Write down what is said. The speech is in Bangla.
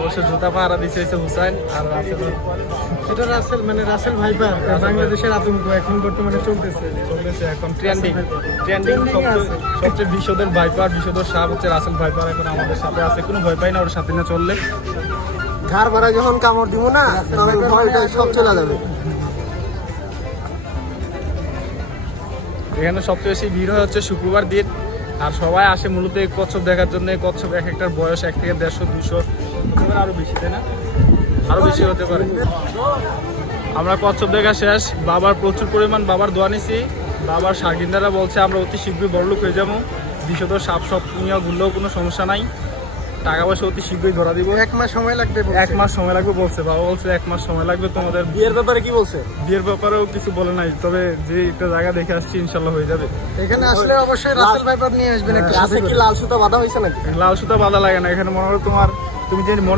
অবশ্য জুতা পাহারা দিচ্ছে হুসাইন আর রাসেল। এটা রাসেল মানে রাসেল ভাইপার বাংলাদেশের আতঙ্ক এখন বর্তমানে চলতেছে এখন ট্রেন্ডিং সবচেয়ে বিশদের ভাইপার বিশদের সাপ হচ্ছে রাসেল ভাইপার। এখন আমাদের সাথে আছে, কোনো ভয় পাই না ওর সাথে না চললে। ঘাড় ভাড়া যখন কামড় দিব না তখন ভয়টা সব চলে যাবে। এখানে সবচেয়ে বেশি ভিড় হয় হচ্ছে শুক্রবার দিন, আর সবাই আসে মূলত এই কচ্ছপ দেখার জন্য। কচ্ছপ এক একটার বয়স 1 থেকে 150 200 আরো বেশি, তাই না? আরো বেশি হতে পারে। আমরা কচ্ছপ দেখা শেষ, বাবার প্রচুর পরিমাণ বাবার দোয়া নিছি। বাবার শাগিন্দারা বলছে আমরা অতি শীঘ্রই বড়লোক হয়ে যাবো, বিশদ সাপ সব নিয়ে ঘুরলেও কোনো সমস্যা নাই, টাকা পয়সা অতি শীঘ্রই ধরা দিব। 1 মাস সময় লাগবে, 1 মাস সময় লাগবে বলছে বাবা, বলছে 1 মাস সময় লাগবে। তোমাদের বিয়ের ব্যাপারে কি বলছে? বিয়ের ব্যাপারেও কিছু বলে নাই, তবে যে একটা জায়গা দেখে আসছি ইনশাল্লাহ হয়ে যাবে। এখানে আসলে অবশ্যই রাসেল ভাইপার নিয়ে আসবেন। একটা সাথে কি লাল সুতা বাঁধা হয়েছে নাকি? লাল সুতা বাঁধা লাগে না এখানে, মনে হয় তুমি যে মনে